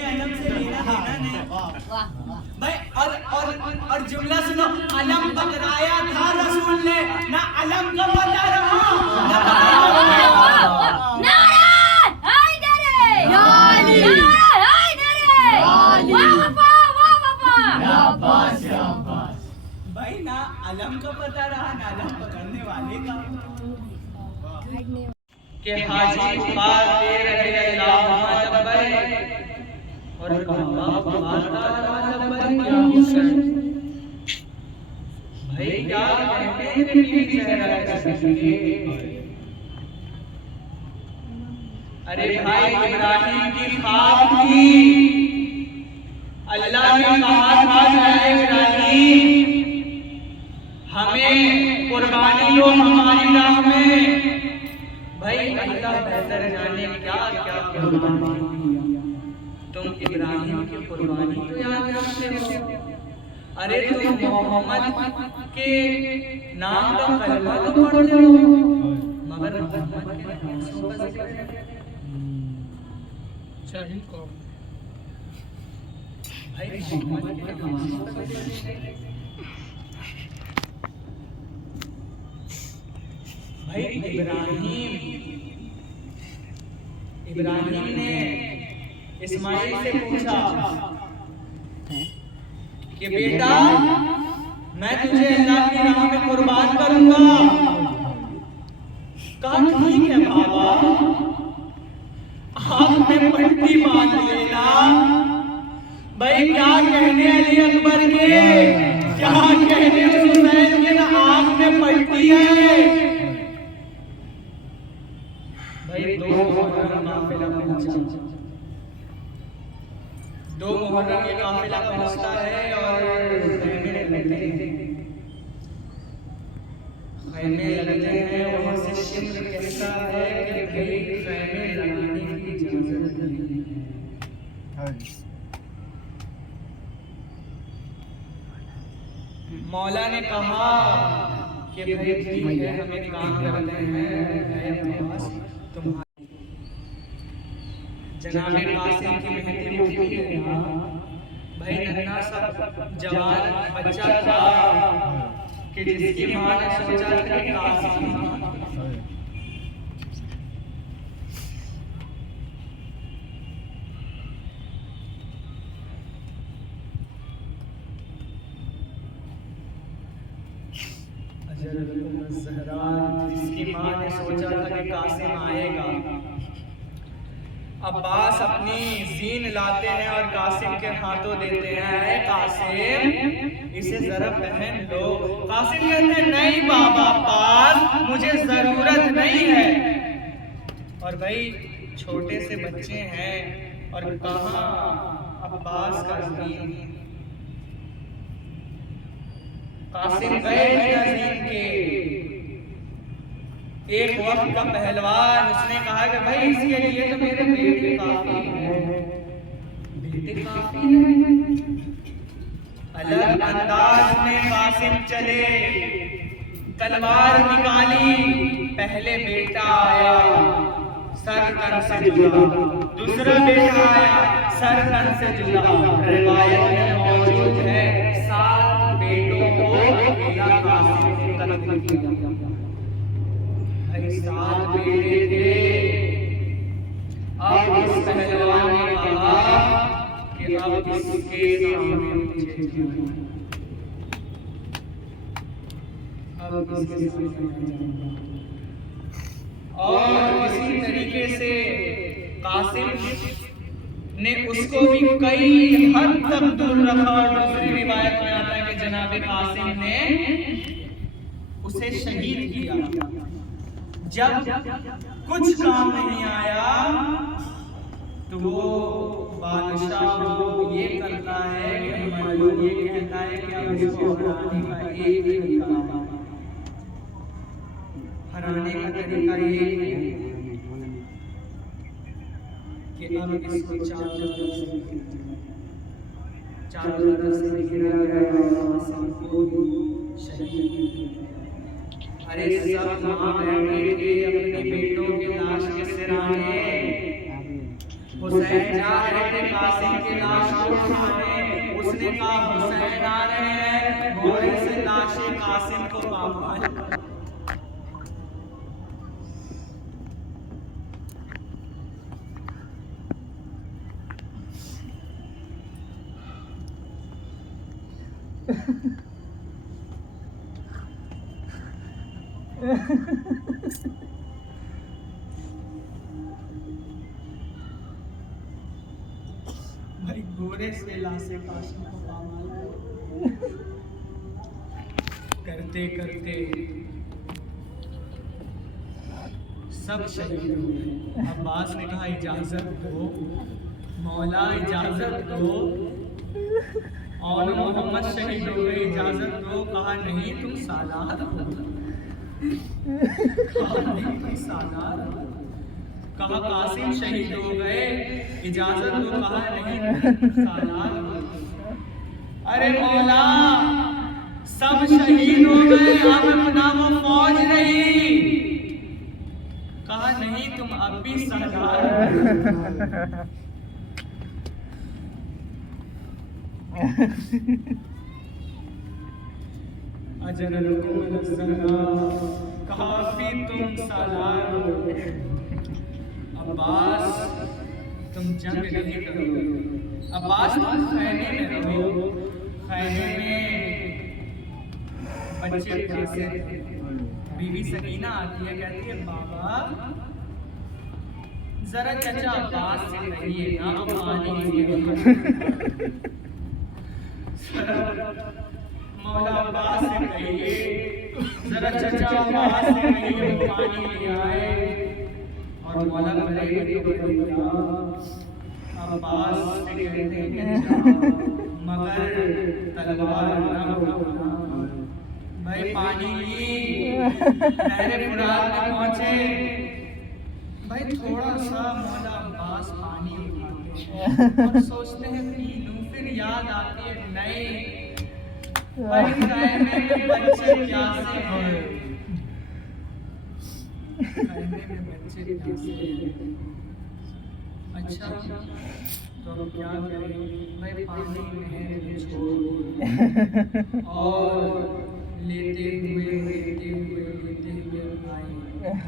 मेरे अलम से लेना देना नहीं भाई। और जुमला सुनो, अलम पकड़ाया था रसूल ने, ना अलम का पता रहा ना भाई, ना अलम का पता रहा ना अलम पकड़ने वाले का। के हाजी पुकारते रहे अल्लाहुम्मा लब्बैक, और कहा पुकारता रहा लब्बैक या हुसैन। भाई क्या कहते हैं पीर ज़हरा के सदके। अरे भाई इब्राहिम की ख्वाब थी, अल्लाह ने कहा था इब्राहिम हमें कुर्बानी लो हमारी राह में। भाई अल्लाह बेहतर जाने क्या क्या कुर्बानी, तुम इब्राहिम की कुर्बानी तो याद रखते हो। अरे तुम मोहम्मद के नाम का कलमा तो पढ़ते हो, मगर मोहम्मद के नाम का जिक्र चाहिए कौन? भाई मोहम्मद के नाम का भाई इब्राहिम ने इस्माइल से पूछा कि बेटा मैं तुझे अल्लाह की राह में कुर्बान करूंगा। कहा ठीक है बाबा, हाथ में पट्टी बांध लेना। भाई क्या कहने अली अकबर के, क्या कहने हुसैन के, ना आंख में पट्टी है। भाई दो मुहर्रम काफिला पहुंचा, दो मुहर्रम ये काफिला पहुंचता है और खैमे लगते हैं। वहां से शिमर कहता है कि भाई खैमे लगाने की इजाजत नहीं है। मौला ने कहा कि भाई ठीक है हमें काम करते हैं, तुम्हारे जनाबे कासिम की मेहंदी उठी है। भाई नन्हा सा जवान बच्चा था कि जिसकी मां ने सोचा था कि कासिम जिसकी मां ने सोचा था कि कासिम आएगा। अब्बास अपनी जीन लाते हैं और कासिम के हाथों देते हैं, कासिम इसे जरा पहन लो। कासिम कहते हैं नहीं बाबा अब्बास मुझे जरूरत नहीं है। और भाई छोटे से बच्चे हैं और कहाँ अब्बास का जीन। कासिम गए नज़ीम के, एक वक्त का पहलवान, उसने कहा कि भाई इसके लिए तो मेरे बेटे काफी हैं, बेटे काफी हैं। अलग अंदाज में कासिम चले, तलवार निकाली, पहले बेटा आया सर तन से जुड़ा, दूसरा बेटा आया सर तन से जुड़ा। रिवायत में मौजूद है 7 बेटों को अकेला कासिम ने कत्ल किया। 7 बेटे थे। अब इस पहलवान ने कहा कि अब इसके सामने मुझे जाना, अब इसके सामने जाना। और इसी तरीके से कासिम ने उसको भी कई हद तक दूर रखा। और दूसरी रिवायत में आता है कि जनाब कासिम ने उसे शहीद किया। जब कुछ काम नहीं आया तो वो बादशाह को ये करता है कि मलूक ये कहता है कि अब इसको हराने का एक तरीका है, हराने का तरीका ये है कि अब इसको चारों तरफ से घेरा गया और सबको शहीद। अरे सब मां बैठे थे अपने बेटों के लाश के सिराने, हुसैन जा रहे थे कासिम की लाश को उठाने, उसने कहा हुसैन आ रहे हैं, घोड़े से लाशे कासिम को पामाल। भाई घोड़े से लाशे कासिम को पामाल करते करते सब शहीद हो गए। अब्बास ने कहा इजाजत दो मौला, इजाजत दो। और मोहम्मद शहीद हो गए, इजाजत दो। कहा नहीं तुम सालार हो, कहा नहीं तुम सालार हो। कहा कासिम शहीद हो गए, इजाजत दो। कहा नहीं तुम सालार हो। अरे मौला सब शहीद हो गए, अब अपना वो फौज रही। कहा नहीं तुम अब भी सालार हो। कहा भी तुम सालार हो। अब्बास तुम जंग नहीं करो, अब्बास तुम खैमे में रहो। खैमे में बच्चे प्यासे, बीवी सकीना आती है, कहती है बाबा जरा चचा अब्बास से कहिए ना पानी। मौला अब्बास से कहिए जरा चचा अब्बास से कहिए वो पानी ले आए। और मौला करेंगे तो बढ़िया। अब्बास से कहते हैं मगर तलवार न उठाना। भाई पानी ली, नहरे फुरात में पहुंचे। भाई थोड़ा सा मौला अब्बास पानी उठाते और सोचते हैं पी लूं, फिर याद आती है नहीं भाई खैमे में बच्चे प्यासे हैं, खैमे में बच्चे प्यासे हैं। अच्छा तो हम क्या करें भाई, पानी में छोड़ और लेते हुए आए।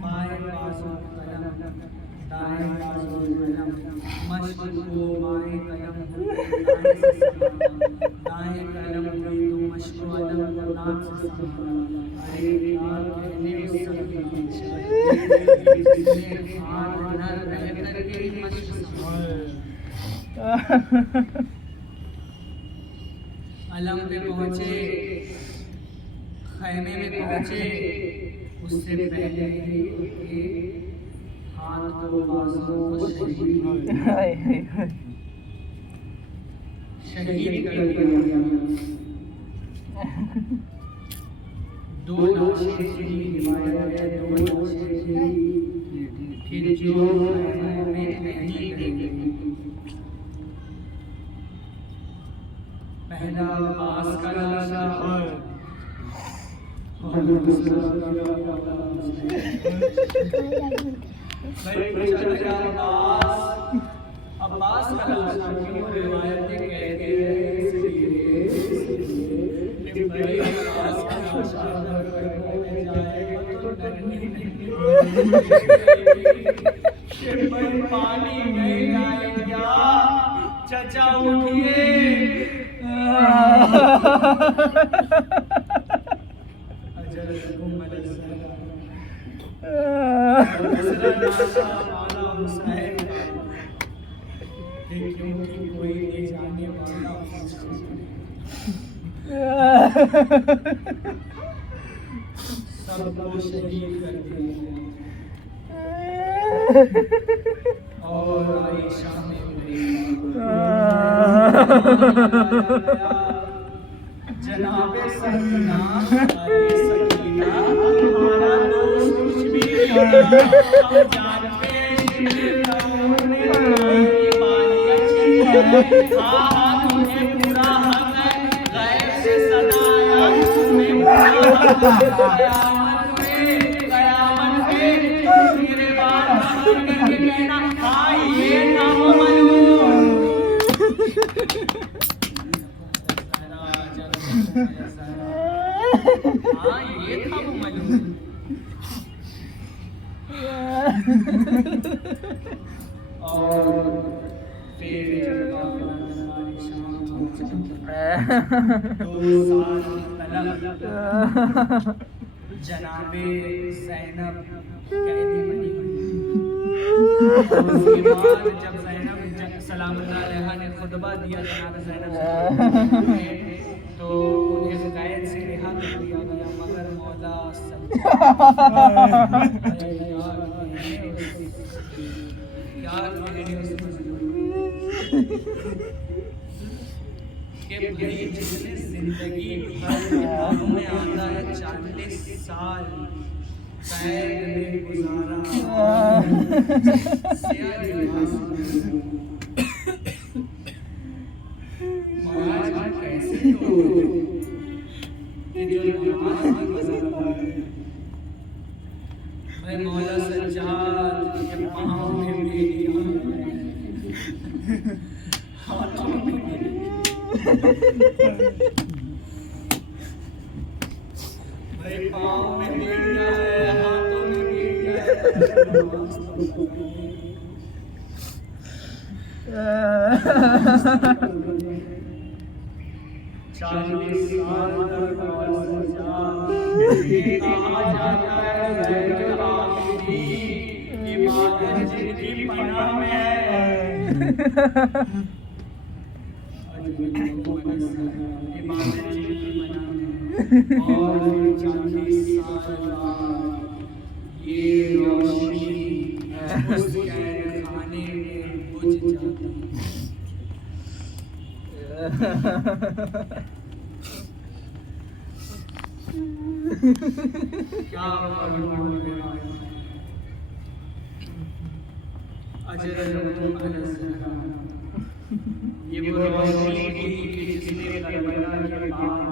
बाएं बाजू कलम, दाएं बाजू कलम, मश्क को बाएं कलम दाएं कलम हुई तो मश्क अलम को नाक से संभाला। अरे क्या कहने उस हाथ न रह करके ही मश्क अलम पे पहुंचे, खैमे में पहुंचे। उससे पहले ही हाथ को बाजू को शहीद कर दिया। दो लाशें थी, रिवायत है दो लाशें थी। फिर जो खैमे में नहीं गई, पहला अब्बास का लाशा और दूसरा अब्बास का लाशा की रिवायतें कहती है कि भाई अब्बास का लाशा में जाएगा तो डरनी कि भाई पानी नहीं आएगा। चचा उठिए, क्योंकि कोई नहीं जाने वाला सबको शहीद कर दिया। और आयशा में जनाबे सकीना, अरे सकीना तुम्हारा दोस्त कुछ भी नहीं, हम जानते हाँ तुम्हें पूरा हक है, गैर से सदाया तुम्हें कयामत में मेरे बात करके कहना हाँ ये ना वो मालूम। हाँ ये था वो मालूम। और फिर 2 साल तलब जनाबे ज़ैनब कैदी बनी और उसके बाद जब ज़ैनब सलामुल्लाह अलैहा ने खुतबा दिया जनाबे ज़ैनब तो उन्हें कैद से रिहा कर दिया गया मगर मौला कि भाई जिसने जिंदगी भर में आता है 40 साल कैद में गुजारा महाराज कैसे तो जो नमाज की मज़ा भाई मौला सज्जाद के पाँव में मेरी हाथों में भाई पाँव में मीडिया है हाथों में मीडिया है 40 साल तक ये कहा जाता है ज़ैनुल आबिदीन इबादत जिनकी पनाह में है इबादत जिनकी पनाह में और 40 साल बाद ये रोशनी उस कैद खाने में बुझ जाती क्या ये वो रोशनी थी जिसने करबला के बाद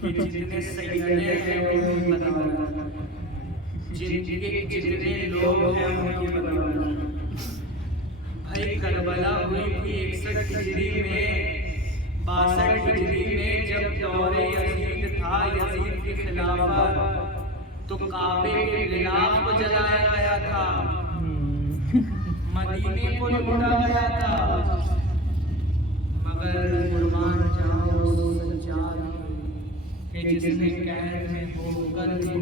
कि जितने सैयदे हैं उनकी बदौलत जिनके जितने लोग हैं उनकी बदौलत भाई करबला हुई थी 61 हिजरी में 62 हिजरी में जब दौरे यजीद था यजीद की खिलाफत तो काबे के गिलाफ को जलाया गया था मदीने को लूटा गया था मगर कुर्बान जाओ सज्जाद के जिसने कैद में होकर भी